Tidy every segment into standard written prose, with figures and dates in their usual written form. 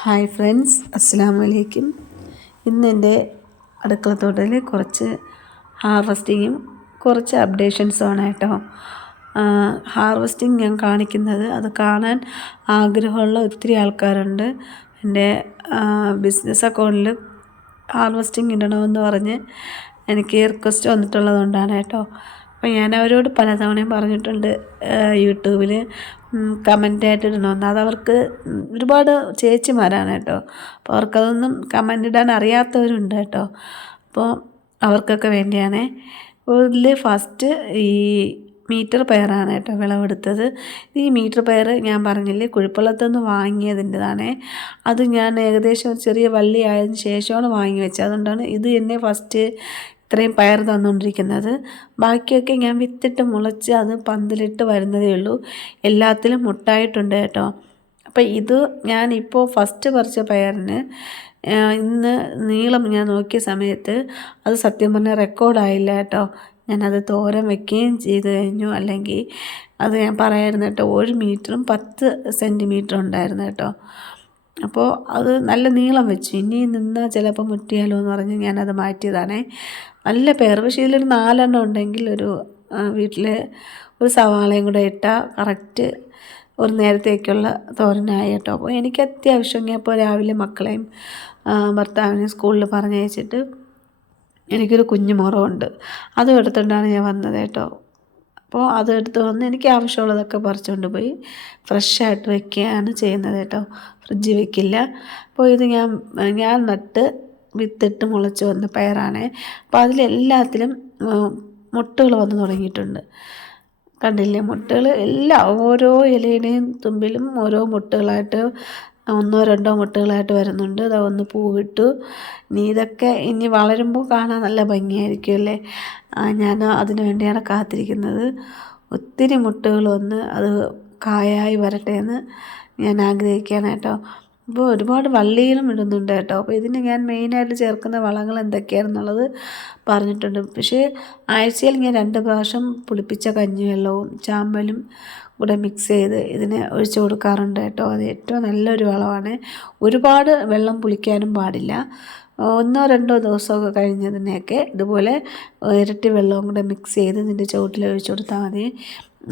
Hi friends, അസ്സലാമു അലൈക്കും. ഇന്ന് എൻ്റെ അടുക്കളത്തോട്ടത്തിൽ കുറച്ച് ഹാർവസ്റ്റിങ്ങും കുറച്ച് അപ്ഡേഷൻസുമാണ് കേട്ടോ. ഹാർവസ്റ്റിംഗ് ഞാൻ കാണിക്കുന്നത് അത് കാണാൻ ആഗ്രഹമുള്ള ഒത്തിരി ആൾക്കാരുണ്ട്. എൻ്റെ ബിസിനസ് അക്കൗണ്ടിൽ ഹാർവസ്റ്റിംഗ് ഇടണമെന്ന് പറഞ്ഞ് എനിക്ക് റിക്വസ്റ്റ് വന്നിട്ടുള്ളതുകൊണ്ടാണ് കേട്ടോ. അപ്പോൾ ഞാൻ അവരോട് പലതവണയും പറഞ്ഞിട്ടുണ്ട് യൂട്യൂബിൽ കമൻ്റായിട്ട് ഇടണമെന്ന്. അതവർക്ക് ഒരുപാട് ചേച്ചിമാരാണ് കേട്ടോ. അപ്പോൾ അവർക്കതൊന്നും കമൻ്റ് ഇടാൻ അറിയാത്തവരുണ്ട് കേട്ടോ. അപ്പോൾ അവർക്കൊക്കെ വേണ്ടിയാണേ. ഇതിൽ ഫസ്റ്റ് ഈ മീറ്റർ പയറാണ് കേട്ടോ വിളവെടുത്തത്. ഈ മീറ്റർ പയർ ഞാൻ പറഞ്ഞില്ലേ കുഴിപ്പള്ളത്തുനിന്ന് വാങ്ങിയതിൻ്റെതാണേ. അത് ഞാൻ ഏകദേശം ചെറിയ വള്ളി ആയതിനു ശേഷമാണ് വാങ്ങി വെച്ചത്. അതുകൊണ്ടാണ് ഇത് എന്നെ ഫസ്റ്റ് ഇത്രയും പയർ തന്നുകൊണ്ടിരിക്കുന്നത്. ബാക്കിയൊക്കെ ഞാൻ വിത്തിട്ട് മുളച്ച് അത് പന്തലിട്ട് വരുന്നതേ ഉള്ളൂ. എല്ലാത്തിലും മുട്ടായിട്ടുണ്ട് കേട്ടോ. അപ്പോൾ ഇത് ഞാനിപ്പോൾ ഫസ്റ്റ് പറിച്ച പയറിന് ഇന്ന് നീളം ഞാൻ നോക്കിയ സമയത്ത് അത് സത്യം പറഞ്ഞാൽ റെക്കോർഡായില്ല കേട്ടോ. ഞാനത് തോരൻ വെക്കുകയും ചെയ്ത് കഴിഞ്ഞു. അല്ലെങ്കിൽ അത് ഞാൻ പറയായിരുന്നു കേട്ടോ, 1 മീറ്ററും 10 സെൻറ്റിമീറ്ററും ഉണ്ടായിരുന്നു കേട്ടോ. അപ്പോൾ അത് നല്ല നീളം വെച്ചു. ഇനി നിന്നാൽ ചിലപ്പോൾ മുറ്റിയാലോ എന്ന് പറഞ്ഞ് ഞാനത് മാറ്റിയതാണേ. നല്ല പയർ, പക്ഷേ ഇതിലൊരു 4 എണ്ണം ഉണ്ടെങ്കിൽ ഒരു വീട്ടിൽ ഒരു സവാളയും കൂടെ ഇട്ടാൽ കറക്റ്റ് ഒരു നേരത്തേക്കുള്ള തോരനായി കേട്ടോ. അപ്പോൾ എനിക്ക് അത്യാവശ്യം ഞാൻ ഇപ്പോൾ രാവിലെ മക്കളെയും ഭർത്താവിനെയും സ്കൂളിൽ പറഞ്ഞയച്ചിട്ട് എനിക്കൊരു കുഞ്ഞു മുറമുണ്ട്, അതും എടുത്തുകൊണ്ടാണ് ഞാൻ വന്നത് കേട്ടോ. അപ്പോൾ അതെടുത്ത് വന്ന് എനിക്ക് ആവശ്യമുള്ളതൊക്കെ പറിച്ചുകൊണ്ട് പോയി ഫ്രഷായിട്ട് വെക്കുകയാണ് ചെയ്യുന്നത് കേട്ടോ. ഫ്രിഡ്ജിൽ വെക്കില്ല. അപ്പോൾ ഇത് ഞാൻ നട്ട് വിത്തിട്ട് മുളച്ച് വന്ന പയറാണ്. അപ്പോൾ അതിലെല്ലാത്തിലും മുട്ടുകൾ വന്ന് തുടങ്ങിയിട്ടുണ്ട്. കണ്ടില്ലേ മുട്ടുകൾ? ഓരോ ഇലയുടെയും തുമ്പിലും ഓരോ മുട്ടുകളായിട്ട് 1 2 മുട്ടുകളായിട്ട് വരുന്നുണ്ട്. അതൊന്ന് പൂവിട്ടു. ഇതൊക്കെ ഇനി വളരുമ്പോൾ കാണാൻ നല്ല ഭംഗിയായിരിക്കും അല്ലേ. ഞാൻ അതിനു വേണ്ടിയാണ് കാത്തിരിക്കുന്നത്. ഒത്തിരി മുട്ടുകൾ വന്ന് അത് കായായി വരട്ടെ എന്ന് ഞാൻ ആഗ്രഹിക്കുകയാണ് കേട്ടോ. അപ്പോൾ ഒരുപാട് വള്ളികളും ഇടുന്നുണ്ട് കേട്ടോ. അപ്പോൾ ഇതിന് ഞാൻ മെയിനായിട്ട് ചേർക്കുന്ന വളങ്ങൾ എന്തൊക്കെയാണെന്നുള്ളത് പറഞ്ഞിട്ടുണ്ട്. പക്ഷേ ആഴ്ചയിൽ ഞാൻ 2 പ്രാവശ്യം പുളിപ്പിച്ച കഞ്ഞിവെള്ളവും ചാമ്പലും കൂടെ മിക്സ് ചെയ്ത് ഇതിന് ഒഴിച്ചു കൊടുക്കാറുണ്ട് കേട്ടോ. അത് ഏറ്റവും നല്ലൊരു വളമാണ്. ഒരുപാട് വെള്ളം പുളിക്കാനും പാടില്ല. 1 2 ദിവസമൊക്കെ കഴിഞ്ഞതിനെയൊക്കെ ഇതുപോലെ ഇരട്ടി വെള്ളവും കൂടെ മിക്സ് ചെയ്ത് ഇതിൻ്റെ ചുവട്ടിൽ ഒഴിച്ചു കൊടുത്താൽ മതി.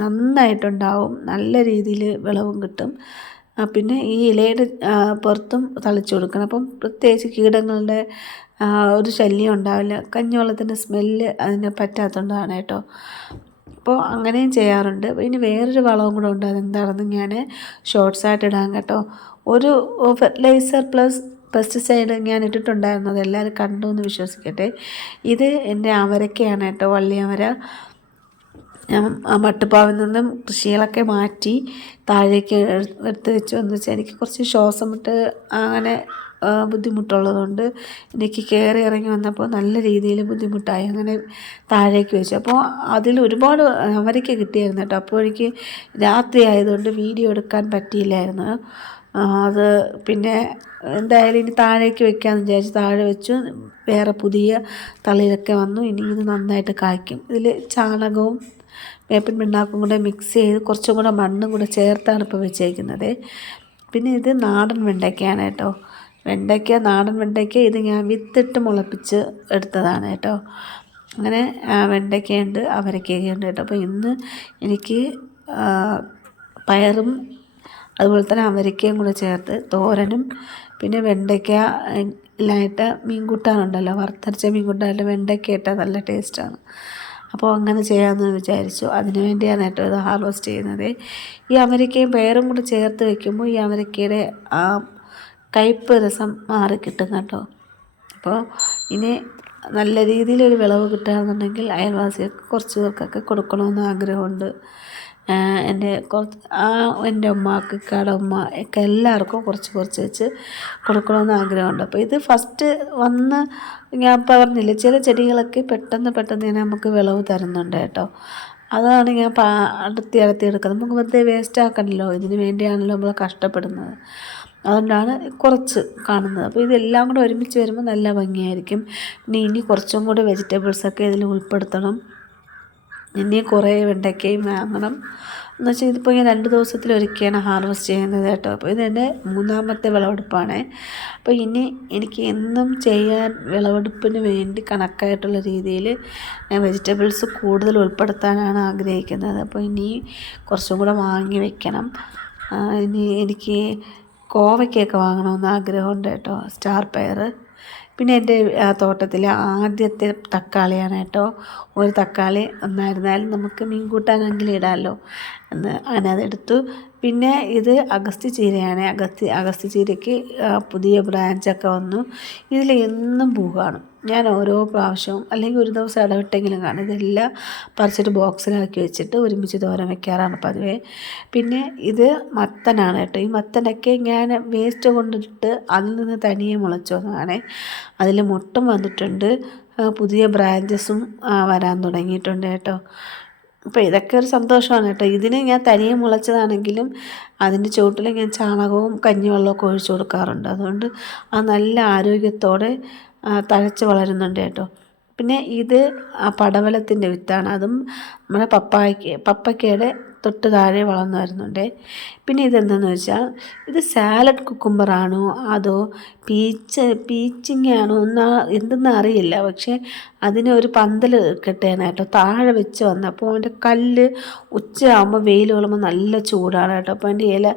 നന്നായിട്ടുണ്ടാവും, നല്ല രീതിയിൽ വിളവും കിട്ടും. പിന്നെ ഈ ഇലയുടെ പുറത്തും തളിച്ചു കൊടുക്കണം. അപ്പം പ്രത്യേകിച്ച് കീടങ്ങളുടെ ഒരു ശല്യം ഉണ്ടാവില്ല. കഞ്ഞിവെള്ളത്തിൻ്റെ സ്മെല്ല് അതിന് പറ്റാത്തതുകൊണ്ടാണ് കേട്ടോ. അപ്പോൾ അങ്ങനെയും ചെയ്യാറുണ്ട്. ഇനി വേറൊരു വളവും കൂടെ ഉണ്ട്, അതെന്താണെന്ന് ഞാൻ ഷോർട്സായിട്ട് ഇടാം കേട്ടോ. ഒരു ഫെർട്ടിലൈസർ പ്ലസ് പെസ്റ്റിസൈഡ് ഞാൻ ഇട്ടിട്ടുണ്ടായിരുന്നു, അതെല്ലാവരും കണ്ടു എന്ന് വിശ്വസിക്കട്ടെ. ഇത് എൻ്റെ അവരക്കയാണ് കേട്ടോ, വള്ളിയമര. ഞാൻ മട്ടുപ്പാവിൽ നിന്നും കൃഷികളൊക്കെ മാറ്റി താഴേക്ക് എടുത്ത് വെച്ചു. എന്ന് വെച്ചാൽ എനിക്ക് കുറച്ച് ശ്വാസം മുട്ട് അങ്ങനെ ബുദ്ധിമുട്ടുള്ളതുകൊണ്ട് എനിക്ക് കയറി ഇറങ്ങി വന്നപ്പോൾ നല്ല രീതിയിൽ ബുദ്ധിമുട്ടായി. അങ്ങനെ താഴേക്ക് വെച്ചു. അപ്പോൾ അതിൽ ഒരുപാട് അവരയ്ക്ക് കിട്ടിയായിരുന്നു കേട്ടോ. അപ്പോൾ എനിക്ക് രാത്രി ആയതുകൊണ്ട് വീഡിയോ എടുക്കാൻ പറ്റിയില്ലായിരുന്നു. അത് പിന്നെ എന്തായാലും ഇനി താഴേക്ക് വെക്കാമെന്ന് വിചാരിച്ച് താഴെ വെച്ചു. വേറെ പുതിയ തളിരൊക്കെ വന്നു. ഇനി ഇത് നന്നായിട്ട് കായ്ക്കും. ഇതിൽ ചാണകവും വേപ്പിൻ പിണ്ണാക്കും കൂടെ മിക്സ് ചെയ്ത് കുറച്ചും കൂടെ മണ്ണും കൂടെ ചേർത്താണ് ഇപ്പോൾ വെച്ചേക്കുന്നത്. പിന്നെ ഇത് നാടൻ വെണ്ടയ്ക്കയാണ് കേട്ടോ. നാടൻ വെണ്ടയ്ക്ക ഇത് ഞാൻ വിത്തിട്ട് മുളപ്പിച്ച് എടുത്തതാണ് കേട്ടോ. അങ്ങനെ വെണ്ടയ്ക്കയുണ്ട്, അവരക്കയുണ്ട് കേട്ടോ. അപ്പോൾ ഇന്ന് എനിക്ക് പയറും അതുപോലെ തന്നെ അവരക്കയും കൂടെ ചേർത്ത് തോരനും പിന്നെ വെണ്ടയ്ക്ക എല്ലായിട്ട് മീൻകൂട്ടാനുണ്ടല്ലോ, വറുത്തരച്ച മീൻകൂട്ടായിട്ട് വെണ്ടയ്ക്ക ഇട്ടാൽ നല്ല ടേസ്റ്റാണ്. അപ്പോൾ അങ്ങനെ ചെയ്യാമെന്ന് വിചാരിച്ചു. അതിനു വേണ്ടിയാണ് കേട്ടോ ഇത് ഹാർവെസ്റ്റ് ചെയ്യുന്നത്. ഈ അവരക്കയും പയറും കൂടെ ചേർത്ത് വയ്ക്കുമ്പോൾ ഈ അവരക്കയുടെ ആ കയ്പ്പ് രസം മാറിക്കിട്ടും കേട്ടോ. അപ്പോൾ ഇനി നല്ല രീതിയിലൊരു വിളവ് കിട്ടുകയാണെന്നുണ്ടെങ്കിൽ അയൽവാസികൾക്ക് കുറച്ച് പേർക്കൊക്കെ കൊടുക്കണമെന്ന് ആഗ്രഹമുണ്ട്. എൻ്റെ ഉമ്മാക്ക് ഇക്കാടെ ഉമ്മ ഒക്കെ എല്ലാവർക്കും കുറച്ച് വെച്ച് കൊടുക്കണമെന്ന് ആഗ്രഹമുണ്ട്. അപ്പോൾ ഇത് ഫസ്റ്റ് വന്ന് ഞാൻ പറഞ്ഞില്ലേ, ചില ചെടികളൊക്കെ പെട്ടെന്ന് തന്നെ നമുക്ക് വിളവ് തരുന്നുണ്ട് കേട്ടോ. അതാണ് ഞാൻ അടുത്തി എടുക്കുന്നത്. നമുക്ക് വെറുതെ വേസ്റ്റ് ആക്കണ്ടല്ലോ, ഇതിന് വേണ്ടിയാണല്ലോ നമ്മൾ കഷ്ടപ്പെടുന്നത്. അതുകൊണ്ടാണ് കുറച്ച് കാണുന്നത്. അപ്പോൾ ഇതെല്ലാം കൂടെ ഒരുമിച്ച് വരുമ്പോൾ നല്ല ഭംഗിയായിരിക്കും. ഇനി കുറച്ചും കൂടെ വെജിറ്റബിൾസൊക്കെ ഇതിൽ ഉൾപ്പെടുത്തണം. ഇനി കുറേ വെണ്ടയ്ക്കയും വാങ്ങണം. എന്ന് വെച്ചാൽ ഇതിപ്പോൾ ഞാൻ 2 ദിവസത്തിലൊരിക്കലാണ് ഹാർവെസ്റ്റ് ചെയ്യുന്നത് കേട്ടോ. അപ്പോൾ ഇതെൻ്റെ 3ാമത്തെ വിളവെടുപ്പാണ്. അപ്പോൾ ഇനി എനിക്ക് എന്നും ചെയ്യാൻ വിളവെടുപ്പിന് വേണ്ടി കണക്കായിട്ടുള്ള രീതിയിൽ ഞാൻ വെജിറ്റബിൾസ് കൂടുതൽ ഉൾപ്പെടുത്താനാണ് ആഗ്രഹിക്കുന്നത്. അപ്പോൾ ഇനി കുറച്ചും കൂടെ വാങ്ങി വെക്കണം. ഇനി എനിക്ക് കോവയ്ക്കൊക്കെ വാങ്ങണമെന്ന് ആഗ്രഹമുണ്ട് കേട്ടോ, സ്റ്റാർ പയർ. പിന്നെ എൻ്റെ തോട്ടത്തിലെ ആദ്യത്തെ തക്കാളിയാണ് കേട്ടോ. ഒരു തക്കാളി ഒന്നായിരുന്നാലും നമുക്ക് മീൻ കൂട്ടാനെങ്കിലും ഇടാമല്ലോ എന്ന് അങ്ങനെ അതെടുത്തു. പിന്നെ ഇത് അഗസ്ത്യ ചീരയാണ്. അഗസ്ത്യ ചീരയ്ക്ക് പുതിയ ബ്രാഞ്ചൊക്കെ വന്നു. ഇതിൽ എന്നും പൂ കാണും. ഞാൻ ഓരോ പ്രാവശ്യവും അല്ലെങ്കിൽ ഒരു ദിവസം ഇടവിട്ടെങ്കിലും കാണും. ഇതെല്ലാം പറിച്ചിട്ട് ബോക്സിലാക്കി വെച്ചിട്ട് ഒരുമിച്ച് തോരൻ വെക്കാറാണ് പതിവ്. പിന്നെ ഇത് മത്തനാണ് കേട്ടോ. ഈ മത്തനൊക്കെ ഞാൻ വേസ്റ്റ് കൊണ്ടിട്ട് അതിൽ നിന്ന് തനിയെ മുളച്ചു വന്നതാണ്. അതിൽ മുട്ടും വന്നിട്ടുണ്ട്, പുതിയ ബ്രാഞ്ചസും വരാൻ തുടങ്ങിയിട്ടുണ്ട് കേട്ടോ. അപ്പോൾ ഇതൊക്കെ ഒരു സന്തോഷമാണ് കേട്ടോ. ഇതിന് ഞാൻ തനിയെ മുളച്ചതാണെങ്കിലും അതിൻ്റെ ചുവട്ടിൽ ഞാൻ ചാണകവും കഞ്ഞിവെള്ളമൊക്കെ ഒഴിച്ചു കൊടുക്കാറുണ്ട്. അതുകൊണ്ട് അത് നല്ല ആരോഗ്യത്തോടെ തഴച്ച് വളരുന്നുണ്ട് കേട്ടോ. പിന്നെ ഇത് പടവലത്തിൻ്റെ വിത്താണ്. അതും നമ്മുടെ പപ്പയ്ക്കയുടെ തൊട്ട് താഴെ വളർന്നു വരുന്നുണ്ട്. പിന്നെ ഇതെന്താണെന്ന് വെച്ചാൽ ഇത് സാലഡ് കുക്കുംബറാണോ അതോ പീച്ചിങ്ങയാണോ എന്തെന്ന് അറിയില്ല. പക്ഷേ അതിന് ഒരു പന്തൽ കെട്ടുകയാണ് കേട്ടോ. താഴെ വെച്ച് വന്നപ്പോൾ അതിൻ്റെ കല്ല് ഉച്ചയാകുമ്പോൾ വെയിൽ കൊള്ളുമ്പോൾ നല്ല ചൂടാണ് കേട്ടോ. അപ്പോൾ അതിൻ്റെ ഇല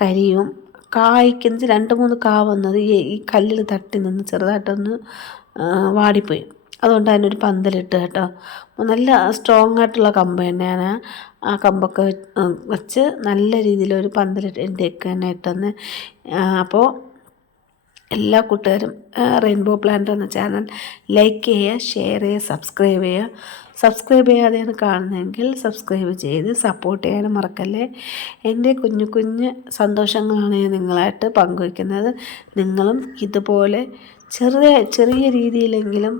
കരിയും. കായ്ക്ക് 2-3 കാ വന്നത് ഈ കല്ലിൽ തട്ടി നിന്ന് ചെറുതായിട്ടൊന്ന് വാടിപ്പോയി. അതുകൊണ്ട് അതിനൊരു പന്തലിട്ട് കേട്ടോ. നല്ല സ്ട്രോങ് ആയിട്ടുള്ള കമ്പ് തന്നെയാണ്. ആ കമ്പൊക്കെ വെച്ച് നല്ല രീതിയിലൊരു പന്തലിട്ട് എൻ്റെയൊക്കെ തന്നെ ഇട്ടെന്ന്. അപ്പോൾ എല്ലാ കൂട്ടുകാരും റെയിൻബോ പ്ലാന്റ് എന്ന ചാനൽ ലൈക്ക് ചെയ്യുക, ഷെയർ ചെയ്യുക, സബ്സ്ക്രൈബ് ചെയ്യാതെയാണ് കാണുന്നതെങ്കിൽ സബ്സ്ക്രൈബ് ചെയ്ത് സപ്പോർട്ട് ചെയ്യാനും മറക്കല്ലേ. എൻ്റെ കുഞ്ഞു കുഞ്ഞ് സന്തോഷങ്ങളാണ് ഞാൻ നിങ്ങളായിട്ട് പങ്കുവയ്ക്കുന്നത്. നിങ്ങളും ഇതുപോലെ ചെറിയ രീതിയിലെങ്കിലും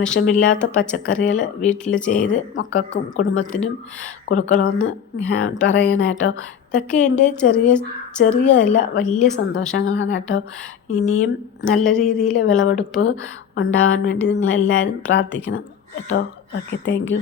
വിഷമില്ലാത്ത പച്ചക്കറികൾ വീട്ടിൽ ചെയ്ത് മക്കൾക്കും കുടുംബത്തിനും കൊടുക്കണമെന്ന് ഞാൻ പറയണം കേട്ടോ. ഇതൊക്കെ എൻ്റെ ചെറിയതല്ല വലിയ സന്തോഷങ്ങളാണ് കേട്ടോ. ഇനിയും നല്ല രീതിയിൽ വിളവെടുപ്പ് ഉണ്ടാകാൻ വേണ്ടി നിങ്ങളെല്ലാവരും പ്രാർത്ഥിക്കണം കേട്ടോ. Okay, thank you.